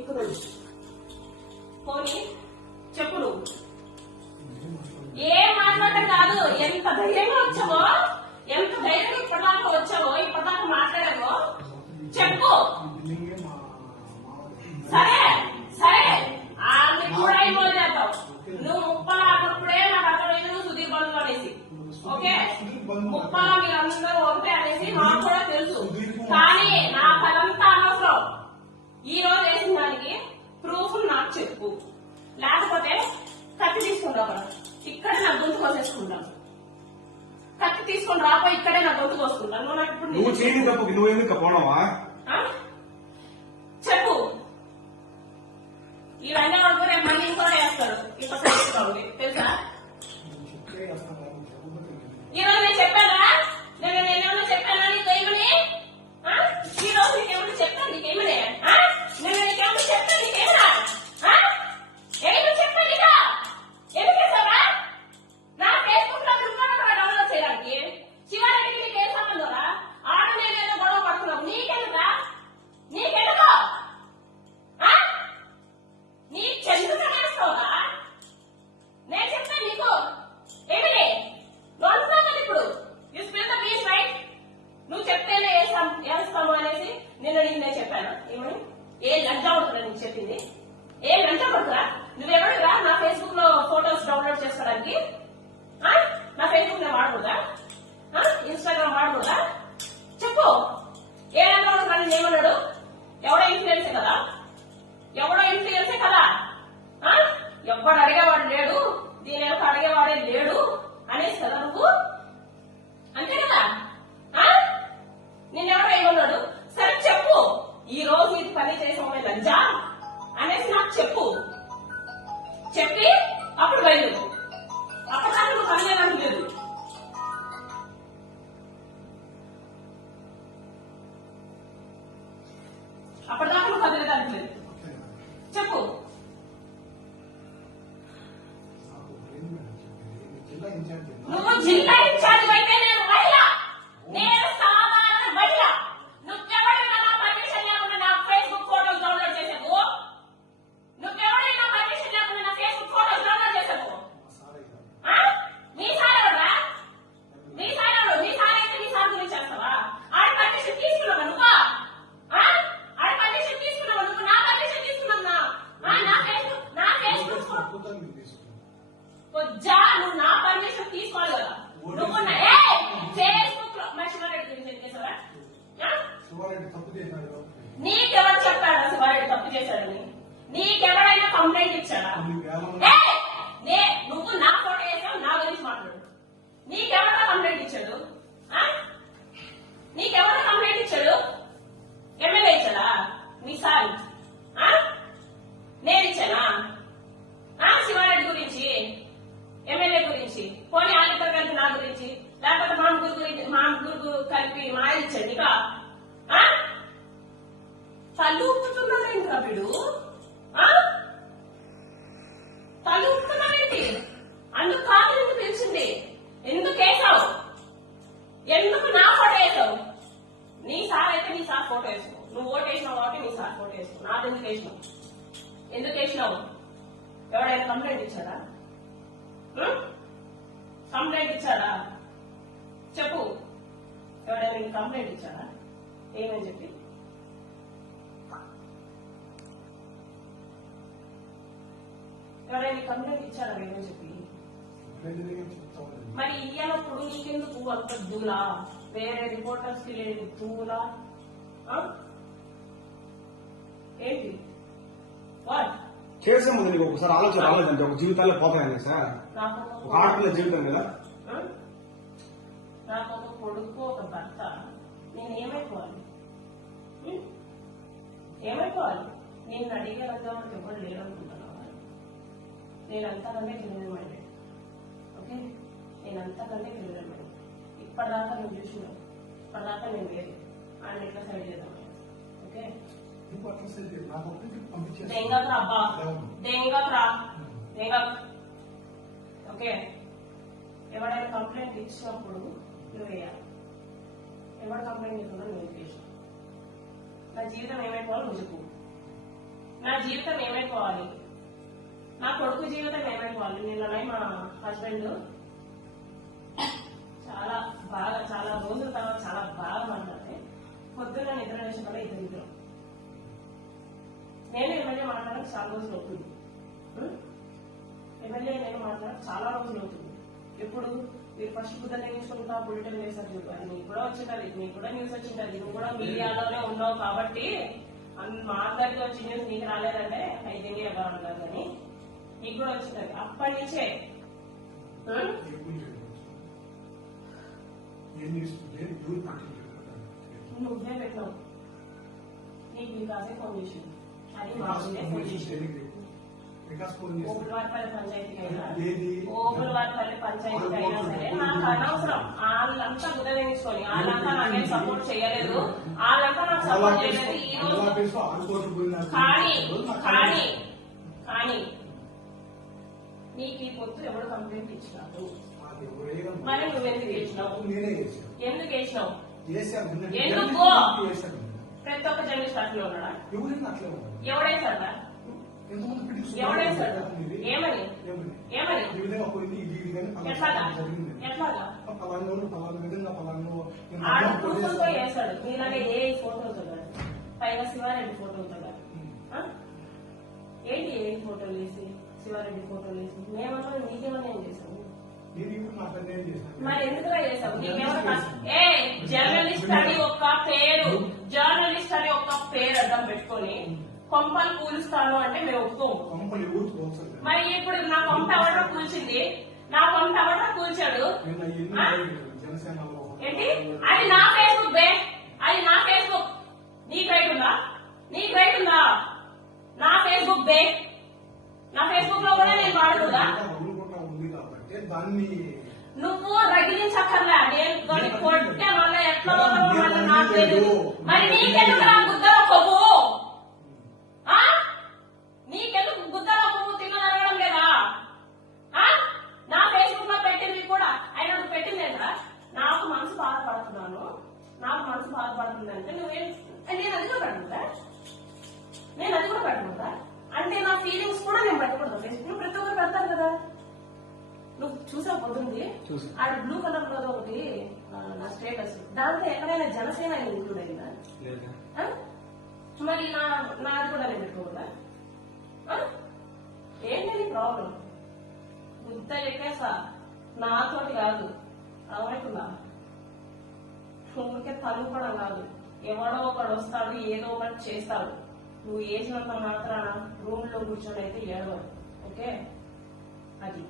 ఇక్కడ పోనీ చెప్పు నువ్వు ఏం మాట్లాడటం కాదు. ఎంత ధైర్యంగా వచ్చావో, ఎంత ధైర్యంగా ఇప్పటిదాకా వచ్చావో, ఇప్పటిదాకా మాట్లాడావో చెప్పు. సరే సరే ఆమె కూడా ఇన్వాల్వ్ చేద్దాం. నువ్వు ముప్పలా అన్నప్పుడే నాకు అర్థమైంది నువ్వు సుధీర్ బంధు అనేసి. ఓకే ముప్పలా మీరు అందరూ ఒకటే అనేసి నాకు కూడా తెలుసు. కానీ నాకు అదంతా అనవసరం. ఈ రోజు వేసిన దానికి ప్రూఫ్ నాకు చెప్పు. లేకపోతే కత్తి తీసుకుంటావు కదా, ఇక్కడే నా గొంతు కోసేసుకుంటాను. కత్తి తీసుకొని రాపో, ఇక్కడే నా గొంతు కోసుకుంటాను. నువ్వు నాకు ఇప్పుడు చెప్పు. ఇవన్నీ వరకు రేపు మళ్ళీ ఇంకో వేస్తాడు. ఇప్పుడు తెలుసా? ఈరోజు నేను చెప్పానా? నేనేమన్నా చెప్పానా నీకేమని? ఈ రోజు నీకేమన్నా చెప్పాను నీకేమని? నేను నీకేమన్నా చెప్పాను నీకేమన్నా? ఏమి చెప్పాను నీకా? ఎందుకు చేసావా? నా ఫేస్బుక్ లో డౌన్లోడ్ చేయడానికి శివారెడ్డికి నీకు ఏం సంబంధంరా? ఆడ నేనేదో గొడవ పడుతున్నావు. నీకెందుకా? నీకెందుకో నీ చెందుకు వేస్తావురా? నేను చెప్తాను నీకు ఏమిటి నోడుతున్నావు కదా ఇప్పుడు. You spill the piece right. నువ్వు చెప్తేనే వేస్తాము అనేసి నిన్న నీకు నేను చెప్పాను. ఏమని ఏ లంచా పడుతురా నీకు చెప్పింది? ఏ లంచా పడుతురా? నువ్వెవడురా నా ఫేస్బుక్ లో ఫోటోస్ డౌన్లోడ్ చేసుకోవడానికి? నా ఫేస్బుక్ నేను వాడకూడదా? ఇన్స్టాగ్రామ్ వాడకూడదా? చెప్పు. ఏ లంచా పడుతున్నా నేను ఏమన్నాడు? ఎవడో ఇన్ఫ్లుయెన్సే కదా, ఎవడో ఇన్ఫ్లుయెన్సే కదా. ఎవ్వడు అడిగేవాడు లేడు, దీని వెనక అడిగేవాడే లేడు అనేసి కదా నువ్వు. అంతే కదా? నిన్నెవడో ఏమన్నాడు? సరే చెప్పు. ఈ రోజు ఇది పని చేసామే లంజా అనేసి నాకు చెప్పు. చెప్పి అప్పుడు బయలు. అప్పటిదాకా నువ్వు పని చేయడానికి లేదు. అప్పటిదాకా నువ్వు కదిలేదానికి లేదు. చెప్పు. నువ్వు జిల్లా ఇన్ఛార్జ్ అయితే నేను మహిళ, నేను సాధారణ మహిళ. నువ్వెవడైనా నా పర్మిషన్ లేకుండా నా ఫేస్బుక్ ఫోటోస్ డౌన్లోడ్ చేసావు? నువ్వెవడైనా పర్మిషన్ లేకుండా నా ఫేస్బుక్ ఫోటోస్ డౌన్లోడ్ చేసావు? మీ సార్ ఎవరా? మీ సార్ ఎవరు? మీ సార్ అయితే మీ సార్ గురించి చేస్తావా? ఆడ పర్మిషన్ తీసుకున్నావా నువ్వు? ఆడ పర్మిషన్ తీసుకున్నావా నువ్వు? నా పర్మిషన్ తీసుకున్నావు. నా ఫేస్బుక్ కొజ్జా నువ్వు నా పర్మిషన్ తీసుకోవాలి కదా. నువ్వు ఫేస్బుక్ లో శివారెడ్డి గురించి చేసావా? నీకెవరు చెప్పాడా శివారెడ్డి తప్పు చేశాడని? నీకెవరైనా కంప్లైంట్ ఇచ్చాడా? నువ్వు నా ఫోటో వేసావు, నా గురించి మాట్లాడు. నీకెవరైనా కంప్లైంట్ ఇచ్చాడు? నీకెవరైనా కంప్లైంట్ ఇచ్చాడు? ఎమ్మెల్యే ఇచ్చాడా? మీ సార్ నేను ఇచ్చానా? శివారెడ్డి గురించి, ఎమ్మెల్యే గురించి, పోనీ వాళ్ళిద్దరు కలిపి నా గురించి, లేకపోతే మా ముగ్గురు కలిపి మా ఆయన ఇచ్చాడు నీకా? తల్లు ఊపుతున్నాడేంటి రా వీడు? తల్లు ఊపుతున్నాడేంటి? అందుకు కాదు ఎందుకు పిలిచింది? ఎందుకు వేసావు? ఎందుకు నా ఫోటో వేసావు? నీ సార్ అయితే నీ సార్ ఫోటో వేసావు. నువ్వు ఓటు వేసినావు కాబట్టి నీ సార్ ఫోటో వేసావు. నాది ఎందుకు వేసినావు? ఎందుకు వేసినావు? ఎవడైనా కంప్లైంట్ ఇచ్చాడా? కంప్లైంట్ ఇచ్చాడా? చెప్పు. ఎవడైనా కంప్లైంట్ ఇచ్చాడా? ఏమని చెప్పి? ఎవరైనా కంప్లైంట్ ఇచ్చాడా? ఏమని చెప్పి? మరి ఇయ్యనప్పుడు నీకెందుకు అంత దూలా? వేరే రిపోర్టర్స్ కి లేదు దూలా? ఏంటి చేసాము నీకు ఒకసారి ఆలోచన రాలేదంటే ఒక జీవితాల్లో పోతాయని సార్. ఒక ఆడపిల్ల జీవితం కదా. నాకు ఒక కొడుకు ఒక భర్త. నేను ఏమైపోవాలి? ఏమైపోవాలి? నేను అడిగే రంగంలో ఎవరు లేరనుకుంటున్నావా? నేను అంతకంటే క్రిమినల్ మైండెడ్. ఓకే నేను అంతకంటే క్రిమినల్ మైండెడ్. ఇప్పటిదాకా నువ్వు చూసినావు, ఇప్పటిదాకా నేను లేదు. ఆయన ఎట్లా సైడ్ చేద్దాం? ఓకే దెంగరా అబ్బా, దెంగరా ఓకే ఎవరైనా కంప్లైంట్ ఇచ్చినప్పుడు నువ్వు వేయాలి. ఎవరు కంప్లైంట్ ఇస్తున్నా నువ్వు వేసి నా జీవితం ఏమైపోవాలో నువ్వు చెప్పు. నా జీవితం ఏమైపోవాలి, నా కొడుకు జీవితం ఏమైపోవాలి. నిన్ననే మా హస్బెండ్ చాలా రోజుల తర్వాత చాలా బాగా మాట్లాడితే పొద్దున్న నిద్ర వేసిన వల్ల ఇద్దరు నేను ఎమ్మెల్యే మాట్లాడడం చాలా రోజులు అవుతుంది. ఎమ్మెల్యే నేను మాట్లాడడం చాలా రోజులు అవుతుంది. ఎప్పుడు మీరు ఫస్ట్ బుద్ధ నేర్చుకుంటా బులెటిన్ వేసారు చూపారు, నీకు కూడా వచ్చింటది, నీకు కూడా న్యూస్ వచ్చింటది, నువ్వు కూడా మీడియాలోనే ఉన్నావు కాబట్టి మా అందరికి వచ్చి న్యూస్ నీకు రాలేదంటే ఐదు ఎలా ఉన్నారు కానీ నీకు కూడా వచ్చింటది. అప్పటి నుంచే నువ్వే పెట్టినావు, నీకు వికాసే ఫోన్ చేసింది, అది బాగుందే ఫోన్ చేసింది. ఓబులవారిపల్లి పంచాయతీ అయినా ఓబులవారిపల్లి పంచాయతీ అయినా సరే నాకు అనవసరం. వాళ్ళంతా గుర్తు వాళ్ళంతా నాకేం సపోర్ట్ చేయలేదు, వాళ్ళంతా నాకు సపోర్ట్ చేయలేదు. ఈ రోజు కానీ నీకు ఈ పొత్తు ఎవరు కంప్లైంట్ ఇచ్చినారు, మరి నువ్వెందుకు వేసినావు, ఎందుకు వేసినావు, ఎందుకు ప్రతి ఒక్క జర్నలిస్ట్ అట్లా ఉన్నాడా, ఎవడేసాడా, ఎవడేసాడు, ఏమని ఎట్లాగా ఆడ కూర్చుంటూ వేసాడు. మీలాగే ఏ ఫోటోలు చూడాలి, పైగా శివారెడ్డి ఫోటోలు చూడాలి. ఏంటి ఏ ఫోటోలు వేసి శివారెడ్డి ఫోటోలు వేసి మేమన్నా నీకేమన్నా ఏం చేసాము, మరి ఎందుకులా చేసావు, నీకేమన్నా జర్నలిస్ట్ అని ఒక పేరు అడ్డం పెట్టుకొని కొంపలు కూలుస్తాను అంటే మేము ఒప్పుకోము. మరి ఇప్పుడు నా కొంప ఎవడో కూల్చింది, నా కొంప ఎవడో కూల్చాడు ఏంటి, అది నా ఫేస్బుక్ బే, అది నా ఫేస్బుక్, నీకు రైట్ ఉందా, నా ఫేస్బుక్ బే, నా ఫేస్బుక్ లో కూడా నేను వాడకూడదా, నువ్వు రగిలించక్కర్లా, నేను కొట్టే మళ్ళీ ఎట్లా మళ్ళీ నాకు తెలియదు. మరి నీకెందుకు నా గుద్దలో కొవ్వు, నీకెందుకు గుద్దలో కొవ్వు తిన్నదనడం లేదా, నా ఫేస్బుక్ లో పెట్టింది కూడా ఆయన పెట్టింది ఏంటా, నాకు మనసు బాధపడుతుందంటే నువ్వేం నేను అది కూడా పెట్టకుండా అంటే నా ఫీలింగ్స్ కూడా నేను పెట్టకూడదు. ఫేస్బుక్ ప్రతి ఒక్కరు పెడతారు కదా, నువ్వు చూసా పొద్దుంది ఆడ బ్లూ కలర్ లో ఒకటి నా స్టేటస్, దాంట్లో ఎక్కడైనా జనసేన ఇంక్లూడ్ అయిందా, మరి నాది కూడా నేను పెట్టుకోకూడదా, ఏంటని ప్రాబ్లం, గుద్ద ఎక్కేసా నాతోటి కాదు అవైతుందా, ఊరికే తలుపడం కాదు, ఎవడో ఒకడు వస్తాడు ఏదో ఒకటి చేస్తాడు, నువ్వు వేసినంత మాత్రాన రూమ్ లో కూర్చొని అయితే ఏడవ. ఓకే అది